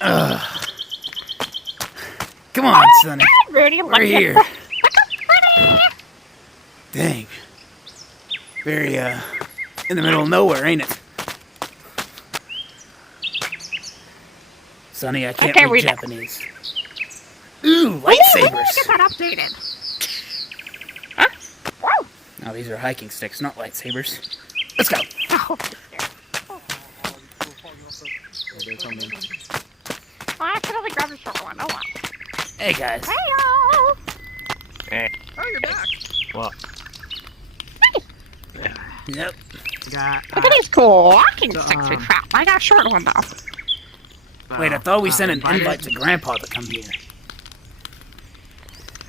Come on, Sonny. We're here. Dang. Very, in the middle of nowhere, ain't it? Sonny, I can't read Japanese. Ooh, lightsabers. Get that updated. No, these are hiking sticks, not lightsabers. Let's go. I accidentally grabbed a short one. Oh wow. Hey guys. Hey-o! Hey. Oh, you're back. Well. Yep. Look at these cool walking sticks we found. I got a short one though. Wait, I thought we sent an invite to Grandpa to come here.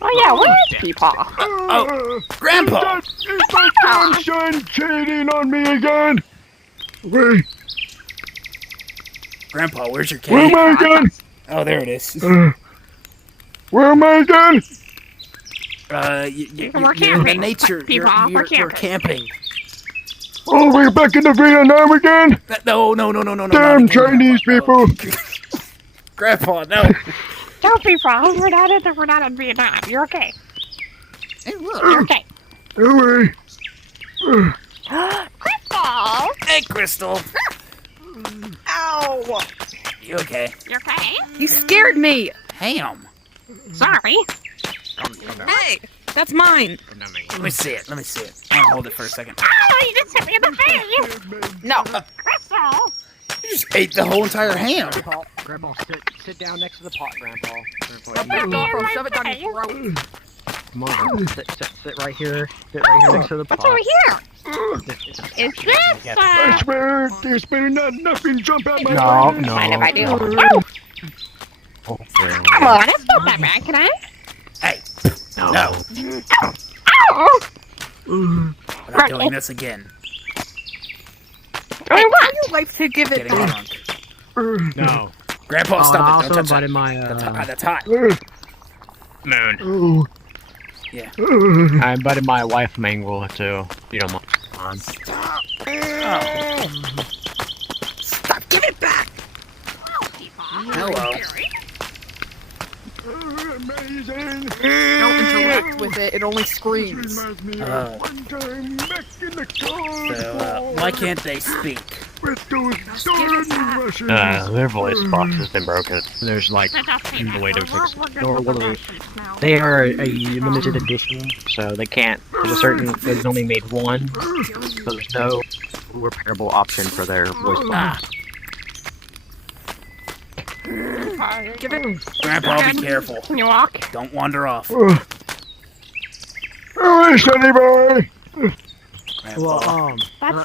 Oh yeah, where is peepaw? Oh, Grandpa! Is my grandson cheating on me again? Wait, Grandpa, where's your where cave? am I again? Oh, there it is. Where am I again? We're You're in camping. nature. Peepaw, we're You're camping. camping. Oh, we're back in the Vietnam again? No. Damn Chinese people! Grandpa, no. Don't be proud. We're not in Vietnam. You're okay. Hey, look. You're okay. Anyway, Crystal! Hey, Crystal. Ow! You okay? You okay? You scared me. Ham. Sorry. Hey, that's mine. Let me see it. I'm gonna hold it for a second. Oh, you just hit me in the face! No. Crystal! You just ate the whole entire ham. Grandpa, sit down next to the pot, Grandpa. Grandpa, shove it down your throat. Come on, sit right here. Sit right here next to the pot. What's over here? Is this, I swear, there's better not nothing jump out my No. Mind if I do? Oh, Okay. come on, it's not that bad, can I? Hey. No. No. Oh! I'm not doing this again. Doing what? You like to give it Getting drunk. No. Grandpa, stop it. I Don't also touch invited that. my, That's hot. Moon. Oh. Yeah. I invited my wife, Mangle, too. If you don't mind. Oh. Stop! Give it back! Hello. Amazing! Don't interact with it. It only screams. Reminds me of one time back in the cold. So, why can't they speak? With those darn Russians. Their voice box has been broken. There's like no way to fix it. They are a limited edition, so they can't. There's only made one, so there's no repairable option for their voice box. Give it. Grandpa, be careful. Can you walk? Don't wander off. Oh, Sonny boy! Grandpa.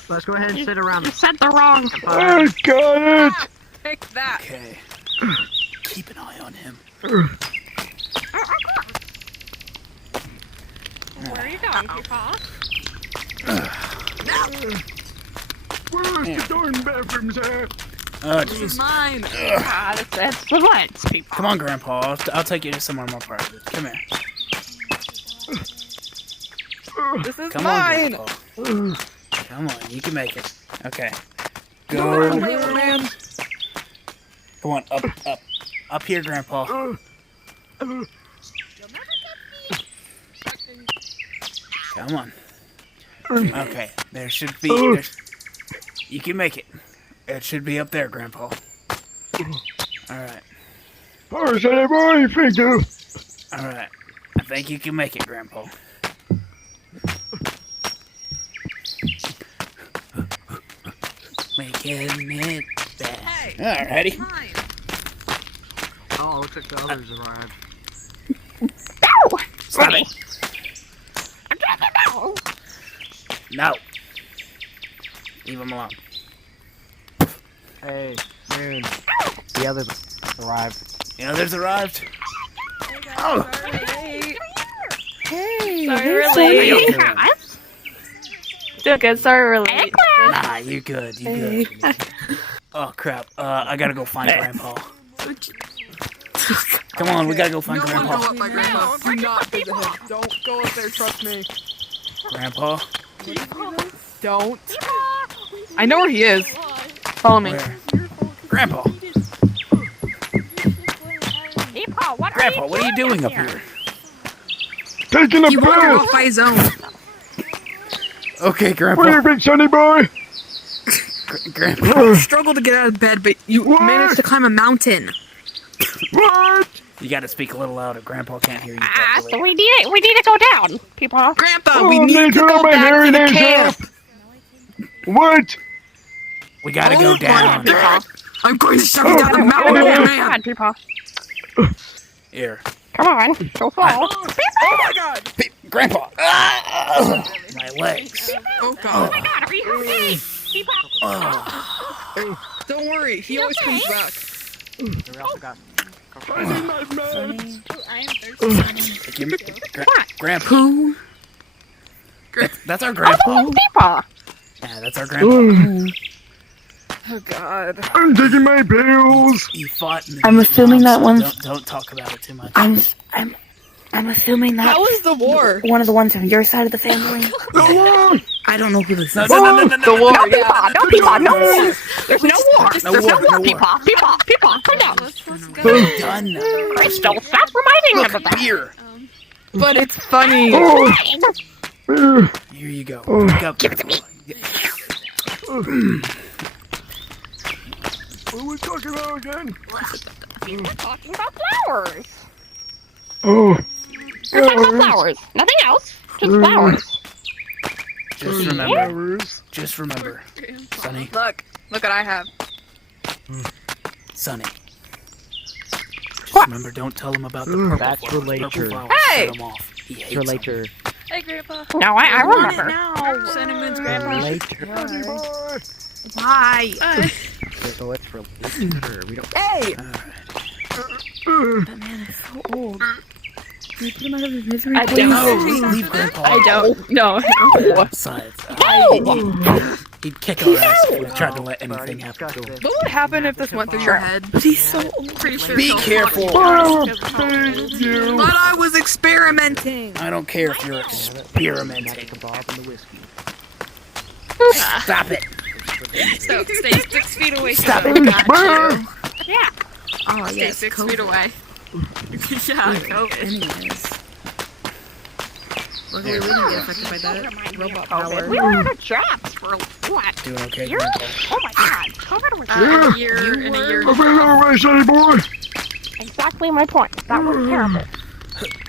Let's go ahead and sit around. You said the wrong. I got it! Take that. Okay. Keep an eye on him. Where are you going, Peepaw? Where's the darn bathrooms at? Oh, This is jeez. mine. God, it's the woods, Peepaw. Come on, Grandpa. I'll take you to somewhere more private. Come here. This is Come mine. on, Grandpa. Come on, you can make it. Okay. Go. Man. Come on, up. Up here, Grandpa. Come on. Okay, there should be... You can make it. It should be up there, Grandpa. Alright. Oh, Sonny boy, thank you! Alright. I think you can make it, Grandpa. Making it back. Hey. Alrighty. Mine. Oh, looks like the others arrived. No! Stop Ready. it. I'm trying to know. No. Leave him alone. Hey, Moon. The others arrived. The others arrived. Hey guys, Oh. sorry we're late. Hey, Sorry hey, we're Sonny. late. Guys, Doing good. Sorry we're hey, late. Claire. Nah, you good. You good. Oh crap. I gotta go find Grandpa. Come on, we gotta go find No one Grandpa. go up my grandpa. Do not visit him. Don't go up there. Trust me. Grandpa? Don't. I know where he is. Follow me. Where? Grandpa! Grandpa, what are you doing up here? Taking a He wandered bath. off by his own. Okay, What do Grandpa. you think, Sonny boy? Grandpa, Struggled to get out of bed, but you managed to climb a mountain. What? you gotta speak a little louder. Grandpa can't hear you So properly. we need to go down, people. Grandpa, we Oh, need they to turn go my back to hearing the aids camp. off. What? We gotta Oh go my down. God. I'm going to shove you down the mountain, old Come man. on, people. Here. Come on. Go fall. Oh my God. Grandpa! Ah! My legs. Oh God. God, are you okay? People. Don't worry, he always comes back. I need my meds. Give me, Grandpa. Who? That's our grandpa. People. Yeah, that's our grandpa. Oh God. I'm taking my pills. He fought in the I'm assuming Vietnam, that one's- so don't talk about it too much. I'm assuming that How was the war? one of the ones on your side of the family. I don't know who this No, is. no, no, no, no, no. No people. No people. No war. There's no war. No There's war, no war, no people. war. People. Come down. We're done now. Crystal, stop reminding them of that. Here. But it's funny. Here you go. Pick up. Give it to me. What are we talking about again? We're talking about flowers. Oh. We're talking about flowers. Nothing else. Just flowers. Just remember. Just remember. Sonny. Look what I have. Sonny. Just remember, don't tell him about the purple That's flower. related. Purple flower Hey! set him off. He hates For later. Hey, Grandpa. No, I remember. Cinnamon's Grandpa. Later. Boy. Why? So it's for later. We don't. Hey! That man is so old. Can you put him out of his misery, I please? No, leave Grandpa. I don't. No. Besides, No. he'd kick our ass if we tried to let anything happen to him. What would happen if this went through your head? But he's so old. Pretty sure. Be so. careful. Oh, thank you. But I was experimenting. I don't care if you're experimenting. Kebab and the whiskey. Stop it. So stay 6 feet away. Stop from it. him. Got you. Yeah. Oh Stay yes, 6 COVID. feet away. Yeah, COVID. Anyways. Luckily, we didn't get affected by that. Robot power. We were out of jobs for what? Doing okay, You're. Grandpa? Oh my God. COVID was In a year. In a year. I've been all right, Sonny boy. exactly my point. That was terrible.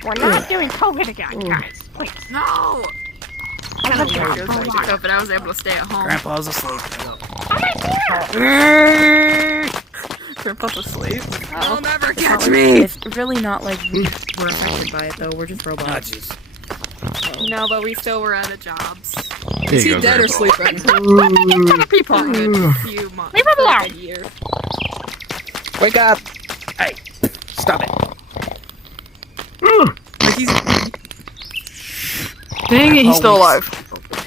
We're not doing COVID again, guys. Please. No. I Kind was of there weird. It for was a like while. COVID. I was able to stay at home. Grandpa's asleep. Grandpa's asleep. They'll never It's not catch like- me. It's really not like we're affected by it, though. We're just Ah, robots. jeez. No, but we still were out of jobs. Is he dead or sleeping? People. For a few months. Leave it for like alone. a year. Wake up. Hey, stop it. Like he's. Dang it, he's still alive.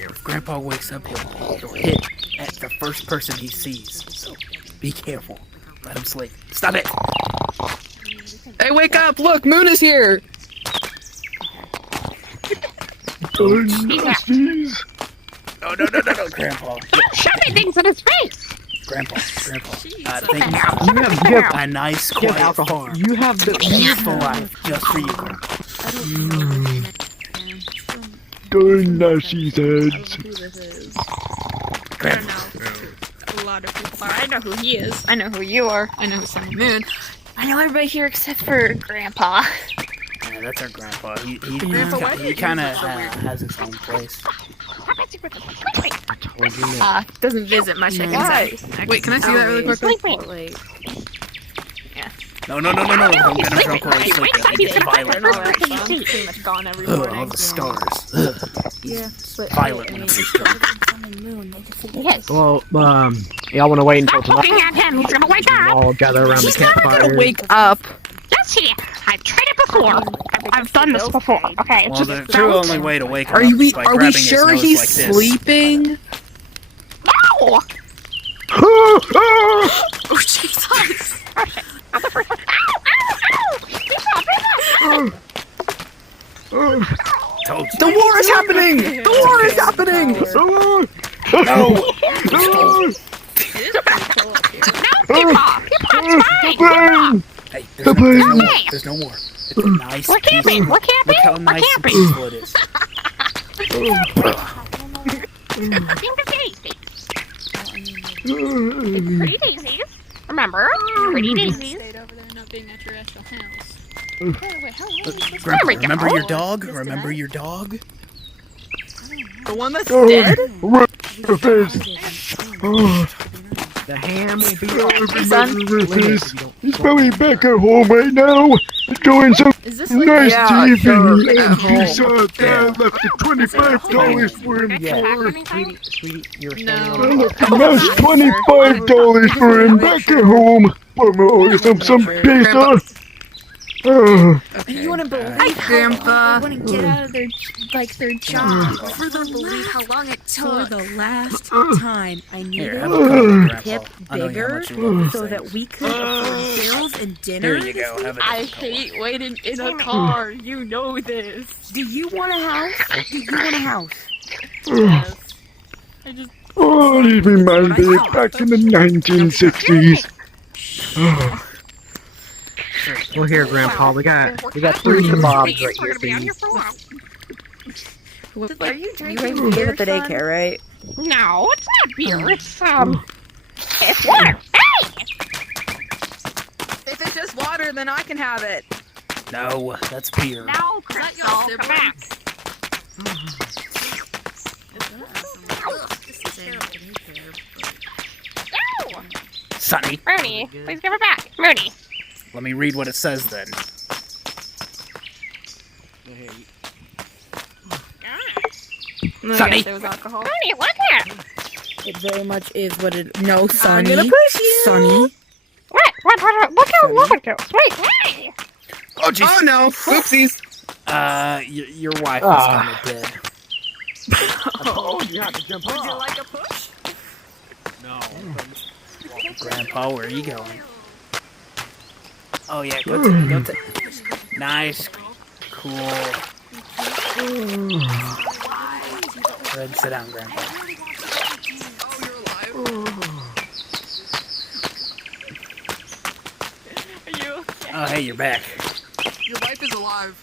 If Grandpa wakes up, he'll hit at the first person he sees. So be careful. Let him sleep. Stop it. Hey, wake up! Look, Moon is here. Nasties. No, Grandpa. Shove things in his face. Grandpa. Jeez. Thank you. You have A nice, you have quiet alcohol. farm. You have the Peaceful life just for you, Grandpa. Darn nasties heads. Who this is? I Grandpa. don't know. A lot of people are. I know who he is. I know who you are. I know who's Sunny Moon. I know everybody here except for Grandpa. Yeah, that's our Grandpa. Grandpa, why He did kind of you so weird? has his own place. Doesn't visit much. I can Why? say. Wait, can I see that really quickly? Sleeping. No. Don't get him drunk while he's Wait, sleeping. wait, He gets wait, violent. wait, All that stuff. Pretty much gone every Ugh, morning. all the stars. Ugh. Yeah, but Violent when he's drunk. Sun and Moon, they just Yes. Well, y'all want to wait until Stop tonight? looking at him. He's gonna wake up. All gather around the He's never campfire. gonna wake up. Yes, he. I've tried it before. I've done this before. Okay. Well, Just the true don't. only way to wake him Are up we is by are we grabbing his sure nose he's like this. sleeping? No. Oh Jesus! I'm the first one. Ow! Ow! Told you. The war is happening! The war is happening! No! No, Peepaw! Peepaw's fine! Hey, there's no more. It's a nice We're camping. peaceful. We're camping. Look how We're nice and camping. peaceful it is. Pretty daisies. Remember? Pretty daisies. Stayed over there not being at your actual house. Wait, how long? Grandpa, we go. remember your dog? Remember your dog? The one that's dead? The ham will be He's probably back at home right now, doing some Is this like nice Yeah, TV, sure, and at he home. saw Dad left the $25 for him for. Sweetie, you're No. I left a nice $25 for him back at home. Some pizza. You wouldn't believe Grandpa. they wouldn't get out of their job for the believe how long it took. For the last time, I Here, needed have a cuddle, Grandpa. Pip I know how bigger much you love these so things. that we could afford bills and dinner. Here you go. Have a I hate waiting in a car. You know this. Do you want a house? Do you want a house? Yes. I just Oh, it reminds me of back in the 1960s. Well, here, Grandpa, we got 3 kebabs right We're here gonna for be out you. here for a while. Are you drinking beer at the daycare, right? No, it's not beer. It's water. Hey! If it's just water, then I can have it. No, that's beer. No, Crystal, come back. No! Sonny, Mooney, please give it back. Mooney. let me read what it says then. Sonny. there was alcohol. Mooney, look here. It very much is what it. No, Sonny. gonna push you. Sonny. What? Look how long it goes. Wait, hey! Oh, jeez. Oh no! Oopsies! Your wife is Ah. kind of dead. Oh, you have to jump Would you like a push? No. Grandpa, where are you going? Oh yeah, go to. Nice, cool. Go ahead and sit down, Grandpa. Oh, you're alive. Are you okay? Oh, hey, you're back, Your wife is alive.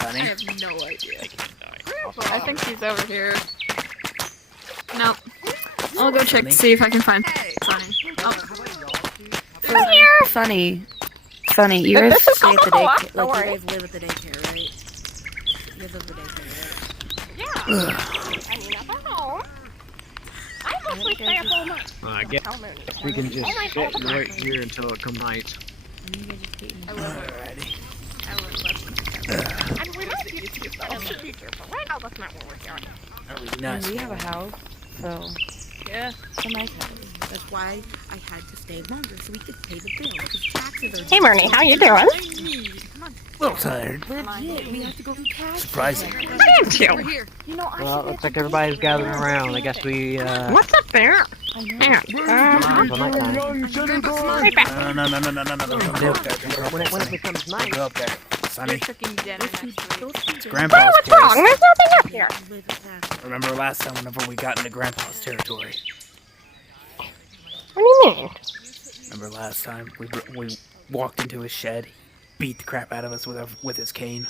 I Sonny. have no idea. I think she's over here. No. I'll go check to see if I can find Sonny. Oh, Sonny. Sonny, you guys This is stay at the Coca-Cola. daycare. Don't Like, worry. you guys live at the daycare, right? You guys live at the daycare, right? Yeah. I mean, if I'm home, I mostly stay at home. I guess Tell Mooney. we can just sit right here until it comes night. And you guys just hate me. Alrighty. And we love you too, though. Be careful. Right now, that's not what we're doing. Nice. We have a house, so yeah. it's a nice house. That's why I had to stay longer so we could pay the bill. Because taxes are Hey, Mooney, how you doing? A little tired. legit. We have to go through taxes. Surprising. I am too. We're here. You know, I Well, should looks like everybody's gathering around. I guess we, What's up there? I know. Hang on. for nighttime. Right back. No. Don't go up there. Don't go up When there, it Sonny. becomes Don't night, go up there. Sonny, Cooking dinner next week. it's Oh, Grandpa's what's wrong? place. There's nothing up here. Live with taxes. Remember last time whenever we got into Grandpa's territory? What do you mean? Remember last time we walked into his shed, he beat the crap out of us with his cane.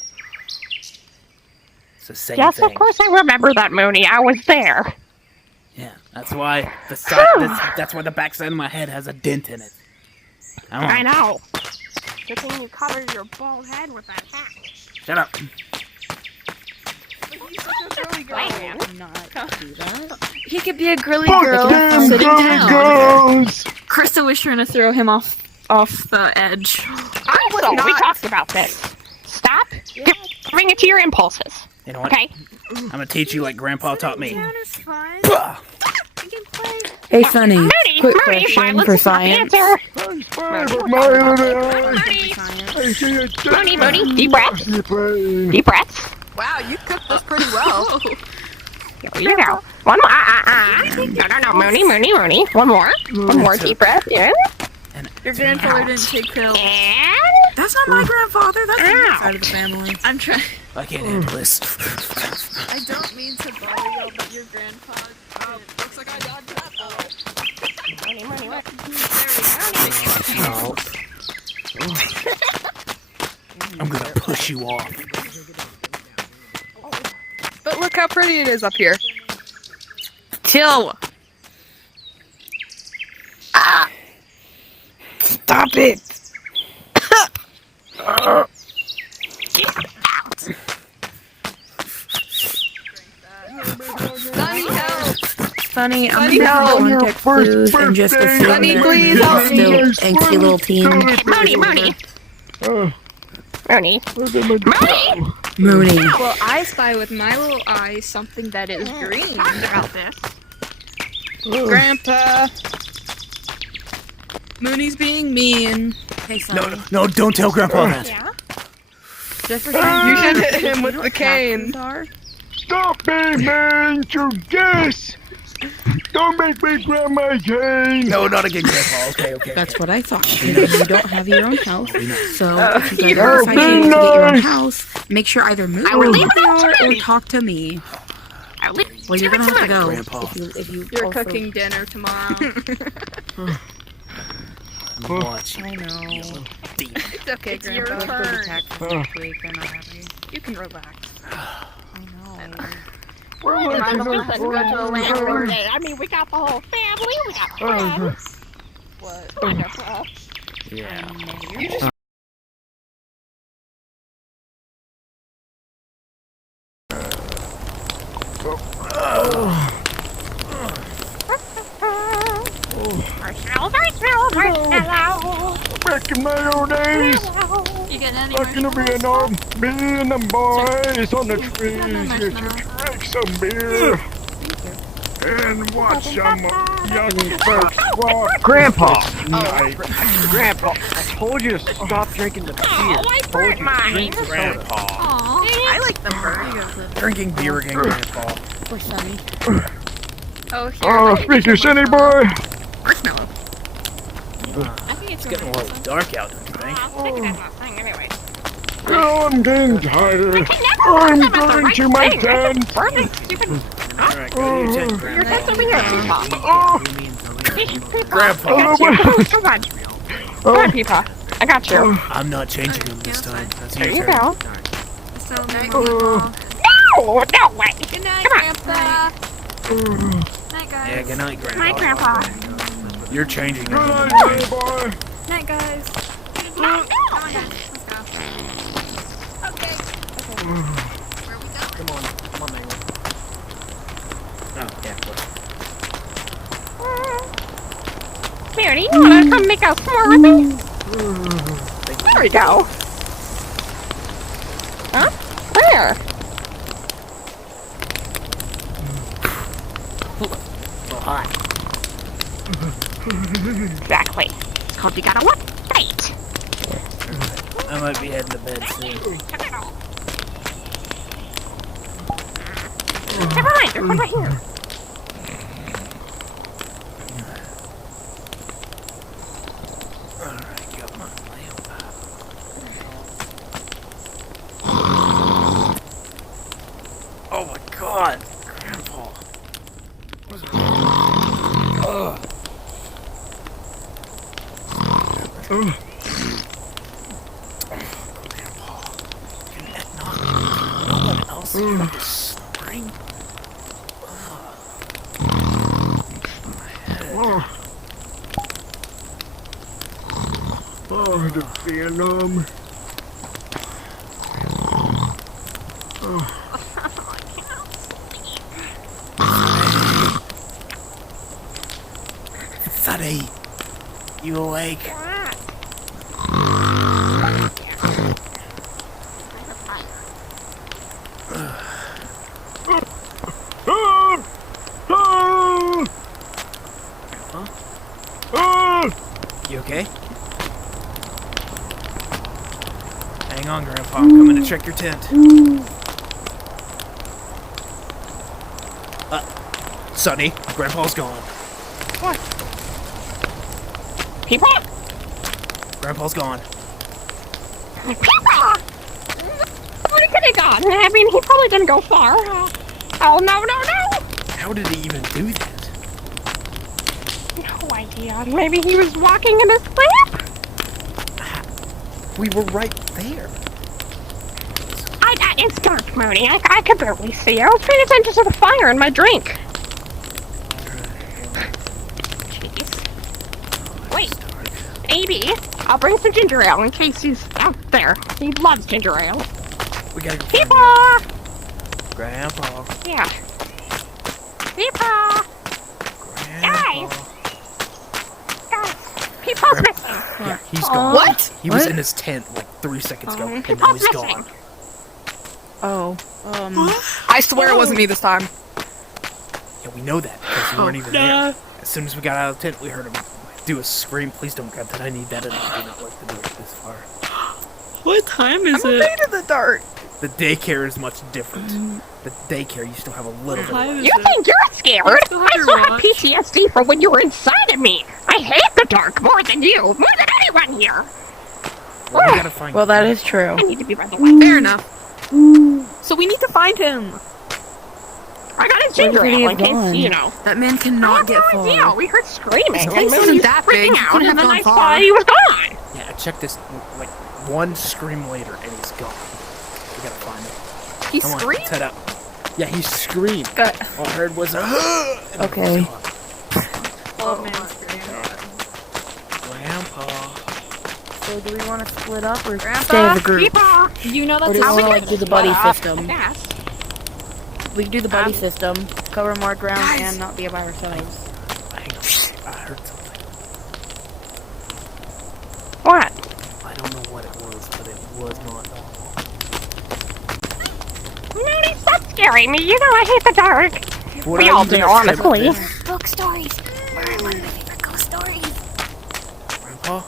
It's the same Yes, thing. of course I remember that, Mooney. I was there. Yeah, that's why that's why the backside of my head has a dent in it. I know. Good thing you covered your bald head with that hat. Shut up. Man. Not do that. He could be a girly Fuck girl them sitting girly down. girls! Krista was trying to throw him off the edge. So, we talked about this. Stop giving it to your impulses, You know what? okay? I'm gonna teach you like Grandpa taught me. fun. Bah! Hey, Sonny. Mooney, Quick Mooney, question violence for is not the science. answer. Thanks, but my little eye. Mooney, I see a Mooney, deep breaths. plane. Deep breaths. Wow, you cooked this pretty well. Here you go. One more. No, Mooney. One more deep breath. Yeah. Your grandfather didn't take pills. And That's not my grandfather. That's the Ow. side of the family. I'm trying. I can't handle this. I don't mean to bother y'all, but your grandpa. Looks like I dodged that bullet. Mooney, what? no. piss you off. But look how pretty it is up here. Chill. Stop it! Sunny, help! Funny, I'm Sunny, gonna have help! to contact clues and just assume Sunny, that please you're help still me. angsty little teen. Mooney. Mooney. Well, I spy with my little eyes something that is green. About this. Grandpa! Mooney's being mean. Hey, Sonny. No, don't tell Grandpa that. Just for You should hit him with the cane. Stop me, man! You guess! Don't make me grab my cane! No, not again, Grandpa. Okay. That's what I thought. You know, you don't have your own house, so if you Oh, guys decide to get your own nice. house, make sure either move I will leave it or up to me. talk to me. I'll leave Well, you're gonna have to go. Grandpa. If you You're also- cooking dinner tomorrow. Watch. I know. It's okay, It's Grandpa. your turn. You can relax. Where am I Let's go to a land day. I mean, we got the whole family. We got friends. What? Wonderful. Yeah. Hello. Back in my old days! You getting any I'm gonna be an old me and them boys on the trees. marshmallows. You can drink some beer and watch some young folks walk. Grandpa! Night. Grandpa, I told you to stop drinking the beer. I burnt mine. Grandpa. Aw. I like the bird. Drinking beer again, Grandpa. For Sonny. Oh, here. Oh, let me speak get you to Sunny marshmallow. boy. Marshmallow. I can get It's you getting a little dark out, don't you think? I'm thinking of that thing anyway. Oh, I'm getting tired. I'm going to my tent. Perfect. Stupid. Alright, go to your tent, Your Grandpa. pet's over here, Peepaw. Oh, Grandpa. I got you. Come on. Come on, Peepaw. I got you. I'm not changing him this time. That's There your you turn. go. So, night, oh, No, no way. Good night, Come on. Grandpa. oh. Night, guys. Yeah, good night, Grandpa. My grandpa. You're changing him. Good night, Sunny boy. Night, guys. Come on, guys. Let's go. Okay. Where we go? Come on, man. Oh, yeah. Mary, you wanna come make a s'more with me? There we go. Huh? Where? So hot. Exactly. It's called you gotta what? Right. I might be heading to bed soon. Never mind, there's one right here. Alright, got my lamp. Oh my god! Grandpa! Ugh. Grandpa, can that not no one else hear this snoring? Oh, the Vietnam. Sonny, you awake? Ah! Ah! Huh? Ah! You okay? Hang on, Grandpa. I'm coming to check your tent. Sonny, Grandpa's gone. Peepaw? Grandpa's gone. Peepaw! Where could he gone? I mean, he probably didn't go far. Oh, no, no, no! How did he even do that? No idea. Maybe he was walking in his sleep? We were right there. It's dark, Mooney. I can barely see. I was paying attention to the fire in my drink. Jeez. Wait. Maybe I'll bring some ginger ale in case he's out there. He loves ginger ale. We gotta go find Peepaw! Grandpa. Yeah. Peepaw! Guys! Peepaw's missing. Yeah, he's gone. What? He was in his tent like 3 seconds ago, and now Peepaw's he's missing. gone. Oh. I swear it wasn't me this time. Yeah, we know that because we weren't even there. As soon as we got out of the tent, we heard him do a scream. Please don't grab that. I need that, and I do not like to do it this far. What time is I'm afraid of the dark. The daycare is much different. The daycare, you still have a little bit of light. You think you're scared? I still have PTSD from when you were inside of me. I hate the dark more than you, more than anyone here. Well, we gotta find Well, that is true. I need to be by the light. Fair enough. So we need to find him. I got his ginger ale in case, you know. That man cannot get far. Yeah, we heard screaming. His place isn't that big. Freaking He out, couldn't and have then I gone saw far. he was gone. Yeah, I checked this like one scream later, and he's gone. We gotta find him. He Come on, screamed? let's head up. Yeah, he screamed. All I heard was a Okay. Oh, man. Grandpa. So do we want to split up or Grandpa? stay as a group? Peepaw. You know Or that's do we how want to we like do the buddy system? Yes. We can do the buddy system, cover more ground, Guys. and not be by ourselves. Hang on, I heard something. What? I don't know what it was, but it was not normal. Mooney, stop scaring me. You know I hate the dark. Would We I all even do, attempt honestly. this? Book stories. One of my favorite ghost stories. Grandpa?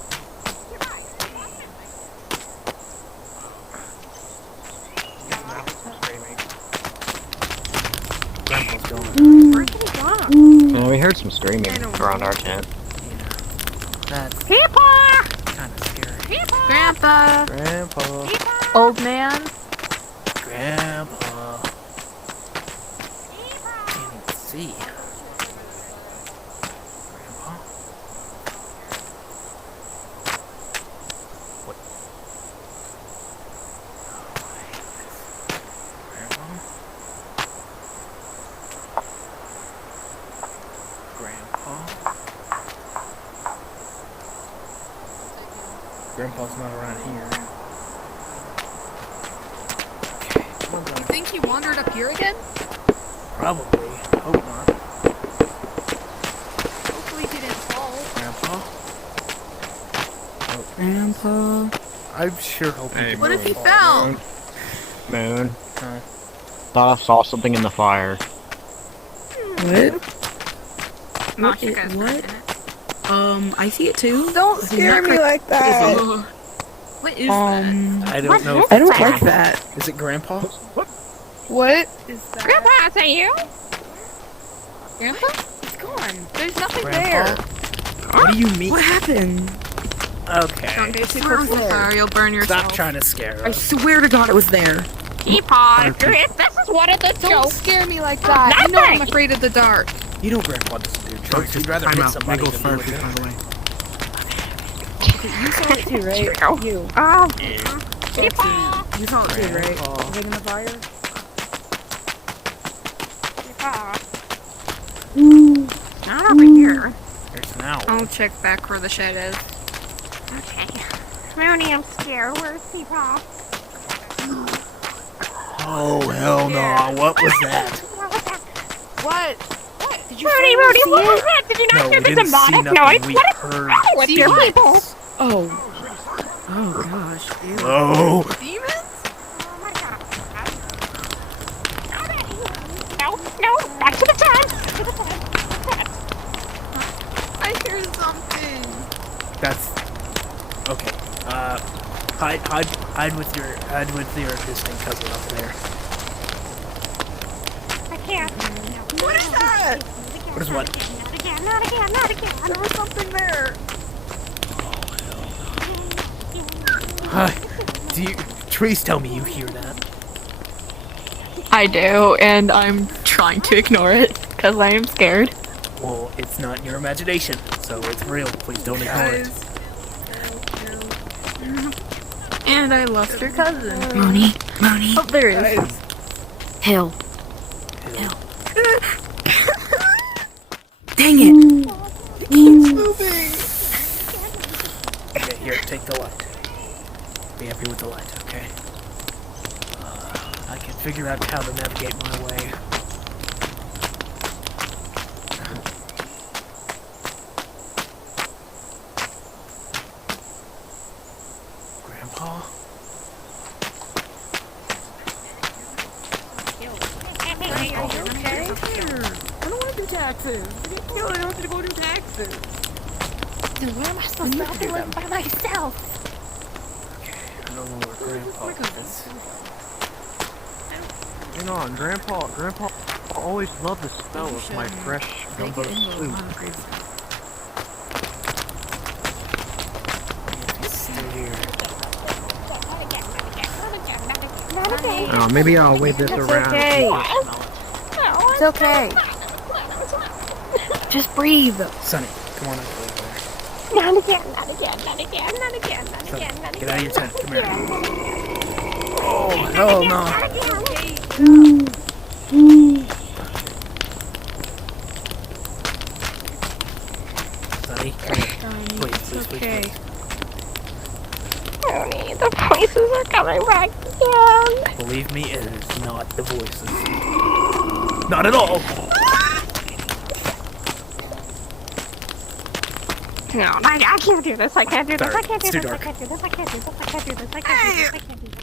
Grandpa's gone. Where's he gone? Yeah, we heard some screaming around our tent. That's Peepaw. kind of scary. Peepaw. Grandpa. Grandpa. Peepaw. Old man. Grandpa. Can't even see. Grandpa? What? Grandpa? Grandpa? Grandpa's not around here. Okay, come on, You think he wandered up here again? probably. Hope not. Hopefully he didn't fall. Grandpa? Grandpa. I'm sure hoping. Hey, What if he fell? Moon. Huh? Thought I saw something in the fire. What? Gosh, you What? guys What? mentioned it. I see it too. Don't scare me like that. What is that? I don't know. If I don't it's like Grandpa. that. Is it Grandpa? What is that? Grandpa, is that you? Grandpa? It's gone. There's nothing Grandpa? there. What do you mean? What happened? Okay. Don't get too close to the fire, you'll burn yourself. Stop trying to scare I us. swear to God it was there. Peepaw. If this is one of the Don't jokes. scare me like that. You know I'm Nothing. afraid of the dark. You know Grandpa doesn't do jokes. He'd rather hit somebody than do it. by the way. You saw it too, right? True. You. Oh. Peepaw. Peepaw. You saw it too, right? Grandpa. Taking the fire? Peepaw. Not over here. There's an owl. I'll check back where the shed is. Okay. Mooney, I'm scared. Where's Peepaw? Oh, hell no. What was that? What? Did you Mooney, finally see what was it? that? Did you not No, hear we the didn't see demonic nothing. noise? We What is heard wrong with you demons. people? Oh. Oh gosh. Ew. Oh. Demons? Oh my god. No, back to the tent. To the tent. I hear something. That's okay. Hide with your distant cousin up there. I can't. What is that? What is what? Not again. There was something there. Do you? Trees tell me you hear that. I do, and I'm trying to ignore it because I am scared. Well, it's not in your imagination, so it's real. Please don't ignore it. And I lost your cousin. Mooney, Mooney, Oh, there he is. Hill. Hill. Dang it! It keeps moving. Okay, here, take the light. Be happy with the light, okay? I can figure out how to navigate my way. Grandpa? I don't want to do taxes. I get killed. I don't have to go do taxes. Dude, where am I supposed to be living by myself? I don't know where Grandpa is. Hang on, Grandpa always loved the smell of my fresh gumbo soup. He's still here. Oh, maybe I'll wave this around. Okay. It's okay. Just breathe. Sonny, come on up over there. Not again, not again, not again, not again, not Sonny, again, not get out of your again. tent. Come here. Oh, hell no. Sonny, come here. Please, Okay. Tony, the voices are coming back again. Believe me, it is not the voices. Not at all. No, I can't do this. I can't do this. I can't do It's too this. I dark. can't do this. I can't do this. I can't do this. I can't do this. I can't do this.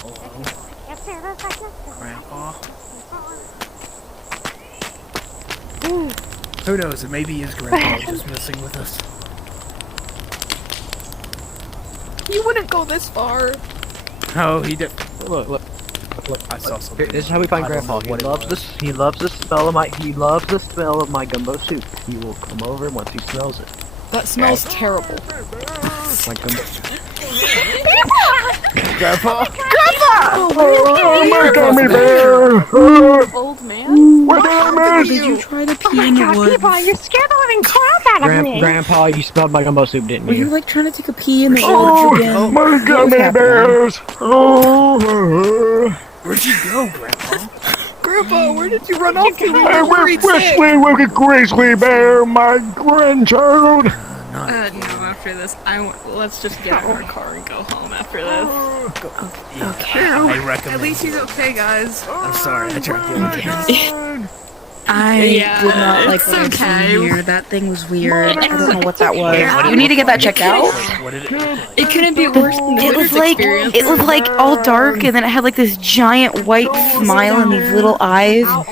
Hello, I can't do this. I can't do this. Grandpa. Who knows? It maybe is Grandpa just messing with us. You wouldn't go this far. Oh, he did. Look. I saw something. This is how we find I don't Grandpa. know He what it loves was. this. He loves the smell of my gumbo soup. He will come over once he smells it. That smells terrible. My gumbo. Grandpa? Oh, my gummy bear! Old man? What did I Did miss? you try the Oh pee my in the god, woods? Peepaw, you scared the living crap out of me. Grandpa, you smelled my gumbo soup, didn't Were you you? like trying to take a pee in the Oh, woods again? my gummy bears! Oh, Where'd you go, Grandpa? Grandpa, where did you run off to? We I were went worried sick. whistling with a grizzly bear, my grandchild. No, after this, let's just get in our car and go home after this. Okay. I recommend. At least he's okay, guys. I'm sorry. I tried the other day. I Yeah, would not like it's what I saw okay. here. That thing was weird. I don't know what that was. What did We it need to look get that like? checked out. Like, what did it look like? It couldn't be worse than the It was Hooters like experience. all dark, and then it had like this giant white smile and these little eyes. No,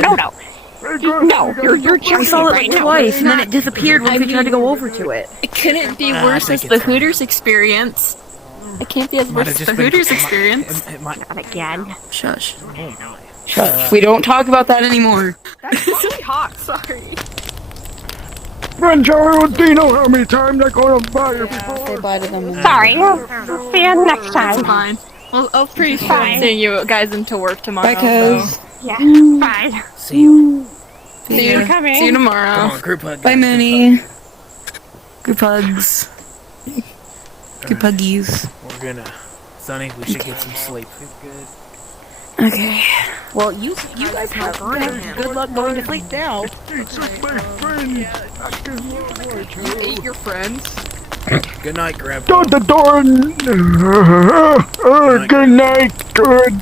no. No, you're I joking saw right it now. twice, and then it disappeared once we tried to go over to it. It couldn't be I worse think as it's the fine. Hooters experience. It can't be as Might worse have as just the been- Hooters it might- experience. It might. Not again. Shush. We don't talk about that anymore. That's really hot, sorry. Grandchild, do you know how many times I called him by you before? Say bye to them. Sorry. See you next It's time. fine. Well, I was pretty sure Fine. seeing you guys into work tomorrow. Bye, cuz. Yeah, bye. See you. See you, coming. see you Come tomorrow. on, group hug. Bye, guys, Mooney. Group hugs. Group huggies. We're gonna. Sonny, we should get some sleep. Okay. Well, you guys have good luck going to sleep now. Jesus, my friend. I can You ate your friends? Good night, Grandpa. Shut the door. Good night. Good.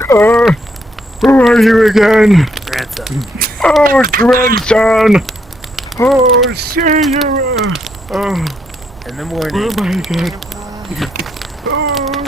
Who are you again? Grandson. Oh, grandson. Oh, see you. In the morning. Oh my God. Oh,